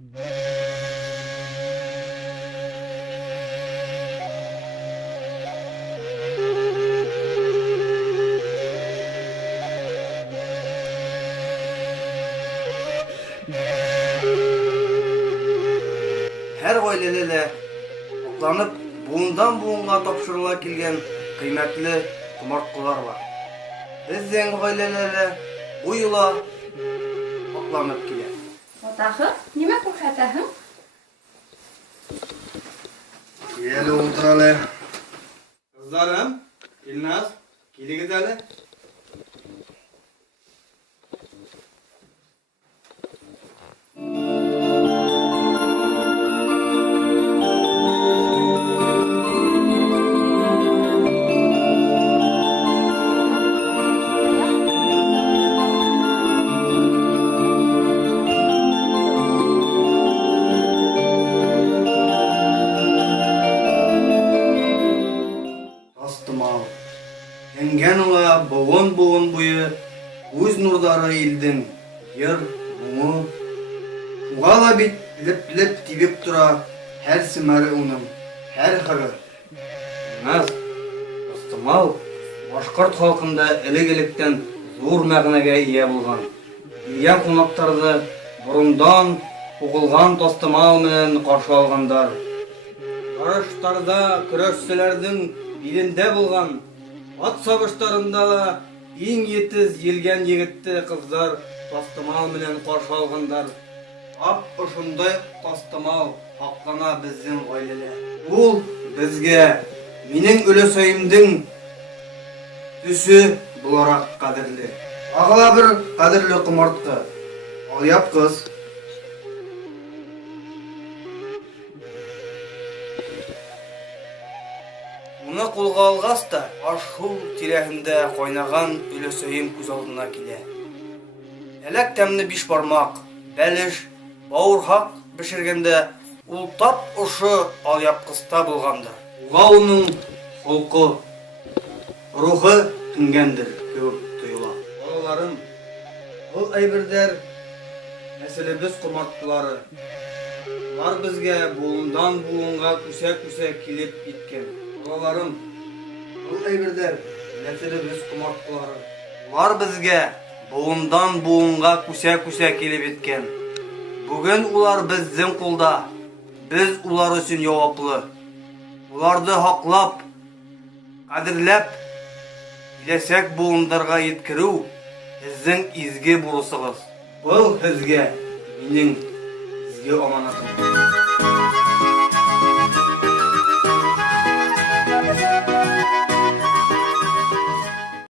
Her гаиләдә дә акланып буындан буынга тапшырыла килгән кыйммәтле томарткалар бар. Безнең гаиләдә дә бу юла акланып килә. Атаһым, нимә күрсәтәһең? Әле утыр әле. Кызларым, Илназ, килегез әле. Тастымал. Әңгән ула буын буе үз нурдары илдең йыр, мұңы. Шуға ла бит леп тибеп тора һәр симәре уның, һәр хыры. Наз, Тастымал башкорт халкында элек-электән зур мәгънәгә ия булган. Килгән кунакларны борындан укылган Тастымал менән каршы алгандар. Ярыштарда көрәшчеләрнең билендә булган, ат сабыштарында да иң етез елгән егетте кызлар Тастымал менән каршы алгандар. Ап ошондай Тастымал хаклана безнең гаиләдә. Ул безгә минең өләсәемдең төсе буларак кадерле. Агыла бер кадерле кумартка. Алъяп кыз. Уны кулга алгас та, ашу тирәһендә кайнаган өләсәем күз алдына килә. Әләк тәмле биш бармак, бәлеш, бауырхак бешергәндә ул тап ошы алъяпкыста булгандыр. Уга уның холкы, рухы ингәндер кебек тоела. Балаларым, бу әйберләр нәселебез кумарткалары. Улар безгә буындан буынга күсә килеп иткән. Балаларым, бу әйберләр нәселебез кумарткалары. Улар безгә буындан буынга күсә килеп иткән. Бүген улар безнең кулда. Без улар өчен җаваплы. Уларды хаклап, кадерләп, киләсәк буыннарга yetkерү безнең изге бурысыбыз. Бу безгә, минең изге аманатым.